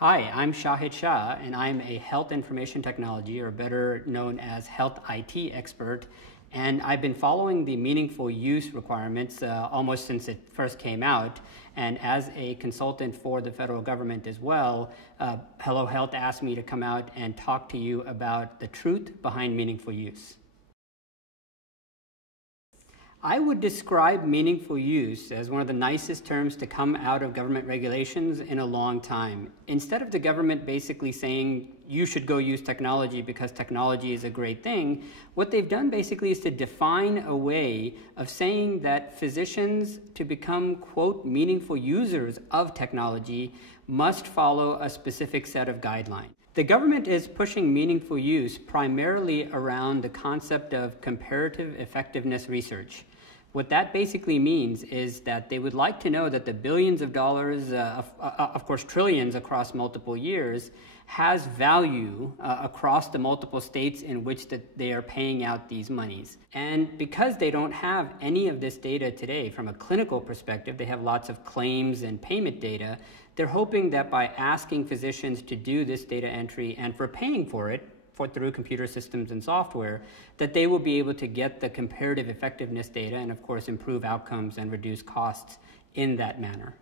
Hi, I'm Shahid Shah, and I'm a health information technology, or better known as health IT expert. And I've been following the meaningful use requirements almost since it first came out. And as a consultant for the federal government as well, Hello Health asked me to come out and talk to you about the truth behind meaningful use. I would describe meaningful use as one of the nicest terms to come out of government regulations in a long time. Instead of the government basically saying you should go use technology because technology is a great thing, what they've done basically is to define a way of saying that physicians, to become, quote, meaningful users of technology, must follow a specific set of guidelines. The government is pushing meaningful use primarily around the concept of comparative effectiveness research. What that basically means is that they would like to know that the billions of dollars, of course trillions across multiple years, has value across the multiple states in which they are paying out these monies. And because they don't have any of this data today from a clinical perspective, they have lots of claims and payment data, they're hoping that by asking physicians to do this data entry and for paying for it, through computer systems and software, that they will be able to get the comparative effectiveness data and of course improve outcomes and reduce costs in that manner.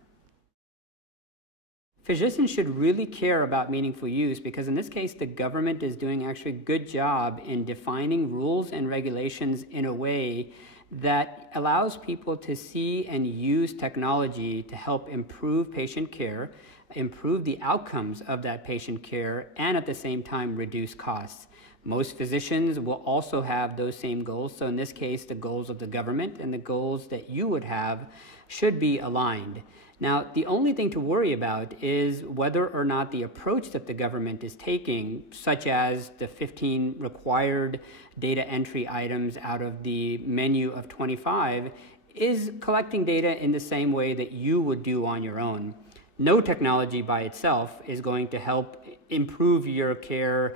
Physicians should really care about meaningful use because in this case the government is doing actually a good job in defining rules and regulations in a way that allows people to see and use technology to help improve patient care, improve the outcomes of that patient care, and at the same time reduce costs. Most physicians will also have those same goals. So in this case, the goals of the government and the goals that you would have should be aligned. Now, the only thing to worry about is whether or not the approach that the government is taking, such as the 15 required data entry items out of the menu of 25, is collecting data in the same way that you would do on your own. No technology by itself is going to help improve your care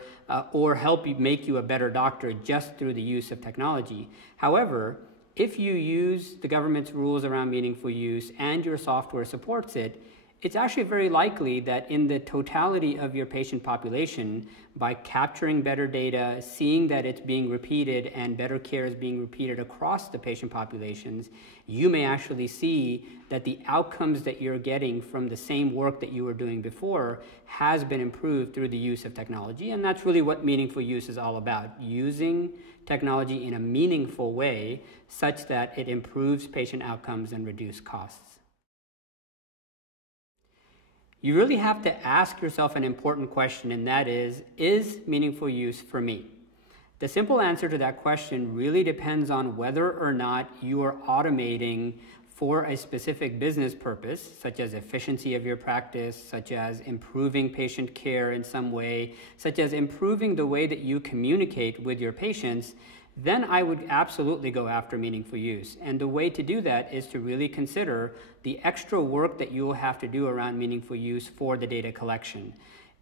or help you make you a better doctor just through the use of technology. However, if you use the government's rules around meaningful use and your software supports it, it's actually very likely that in the totality of your patient population, by capturing better data, seeing that it's being repeated and better care is being repeated across the patient populations, you may actually see that the outcomes that you're getting from the same work that you were doing before has been improved through the use of technology. And that's really what meaningful use is all about, using technology in a meaningful way such that it improves patient outcomes and reduces costs. You really have to ask yourself an important question, and that is meaningful use for me? The simple answer to that question really depends on whether or not you are automating for a specific business purpose, such as efficiency of your practice, such as improving patient care in some way, such as improving the way that you communicate with your patients. Then I would absolutely go after meaningful use. And the way to do that is to really consider the extra work that you will have to do around meaningful use for the data collection.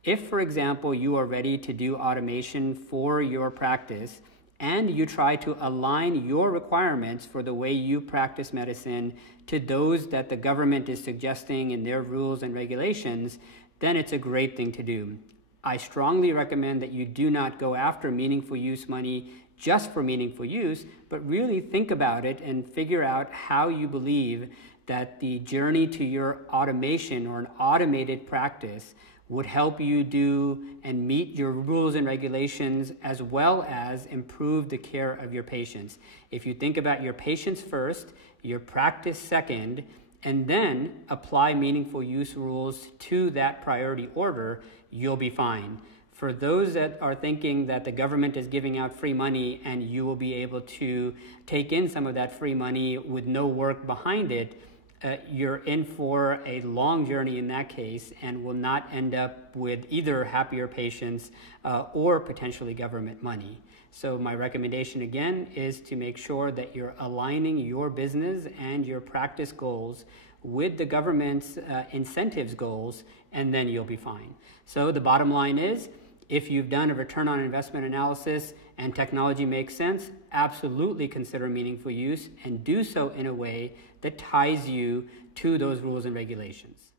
If, for example, you are ready to do automation for your practice and you try to align your requirements for the way you practice medicine to those that the government is suggesting in their rules and regulations, then it's a great thing to do. I strongly recommend that you do not go after meaningful use money just for meaningful use, but really think about it and figure out how you believe that the journey to your automation or an automated practice would help you do and meet your rules and regulations as well as improve the care of your patients. If you think about your patients first, your practice second, and then apply meaningful use rules to that priority order, you'll be fine. For those that are thinking that the government is giving out free money and you will be able to take in some of that free money with no work behind it, you're in for a long journey in that case and will not end up with either happier patients or potentially government money. So my recommendation again is to make sure that you're aligning your business and your practice goals with the government's incentives goals, and then you'll be fine. So the bottom line is, if you've done a return on investment analysis and technology makes sense, absolutely consider meaningful use and do so in a way that ties you to those rules and regulations.